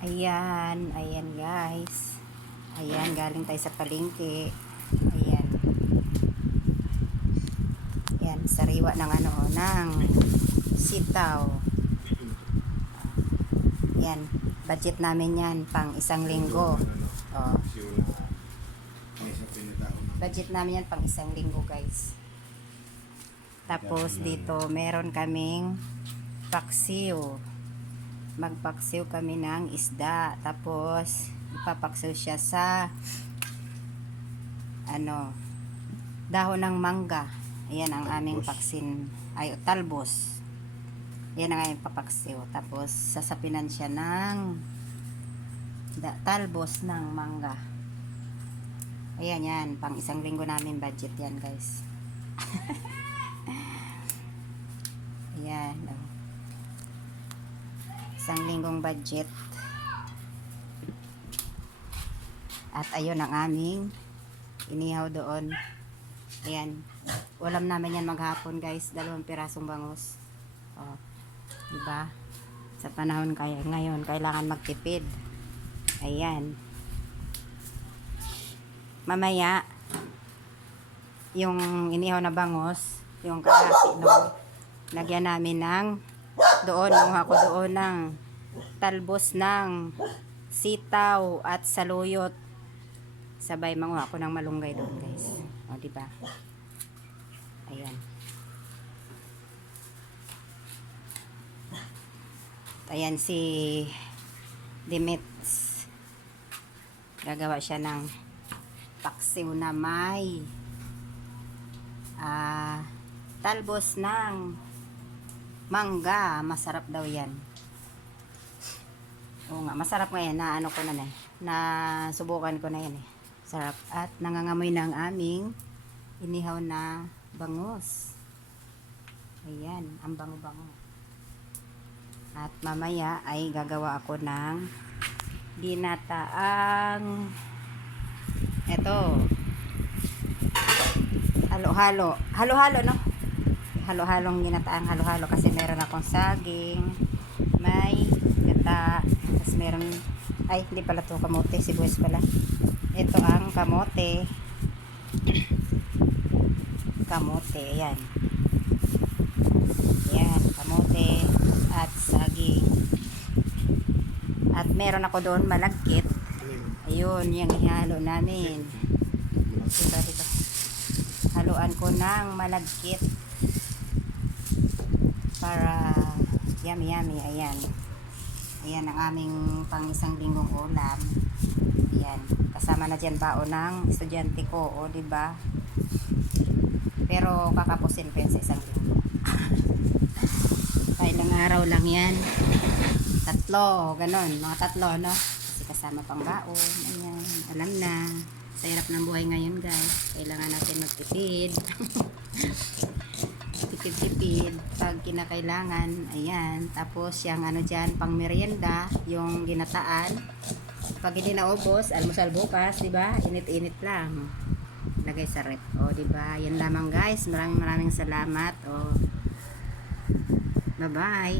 Ayan guys. Ayan, galing tayo sa palengke. Ayan. Ayan, sariwa ng ng sitaw. Ayan, budget namin yan pang isang linggo. Oh. Budget namin yan pang isang linggo guys. Tapos dito meron kaming paksiw. Magpaksiw kami ng isda. Tapos ipapaksiw siya sa dahon ng mangga. Ayan ang aming paksin. Ay, talbos. Ayan ang aming papaksiw. Tapos sasapinan siya ng talbos ng mangga. Ayan yan. Pang isang linggo namin budget yan guys. Ayan. Isang linggong budget. At ayun ang aming inihaw doon. Ayan. Ulam namin yan maghapon guys. 2 pirasong bangus. Oh, diba? Sa panahon ngayon, kailangan magtipid. Ayan. Mamaya, yung inihaw na bangus, yung kalahati nung lagyan namin ng nanguha ko doon ng talbos ng sitaw at saluyot. Sabay manguha ko ng malunggay doon guys. O diba? Ayan. Ayan si Dimits. Gagawa siya ng paksiw na may talbos ng mangga. Masarap daw yan. Oo nga, masarap nga yan. Nasubukan ko na yan eh. Sarap. At nangangamoy ng aming inihaw na bangus. Ayan, ang bango-bango. At mamaya ay gagawa ako ng ginataang halo-halo. Halo-halo, no? Halo-halong ginataang halo-halo kasi meron akong saging, may gata, tapos meron, ay hindi pala to kamote, sibuyas pala. Ito ang kamote. Kamote, ayan. Ayan, kamote at saging. At meron ako doon malagkit. Ayun, yung ihalo namin. Dito. Haluan ko ng malagkit para yummy. Ayan. Ayan ang aming pang isang linggong ulam. Ayan. Kasama na dyan baon ng estudyante ko. O, diba? Pero kakapusin pa sa isang linggo. Ilang araw lang yan. 3, ganon. Mga 3, no? Kasi kasama pang baon. Ayan. Alam na. Sa hirap ng buhay ngayon guys. Kailangan natin magtipid. Tipid pag kinakailangan. Ayan. Tapos yung dyan, pang merienda, yung ginataan. Pag hindi naubos, almusal bukas, diba? Init-init lang. Lagay sa rep. O, diba? Yan lamang guys. Maraming salamat. O, bye-bye.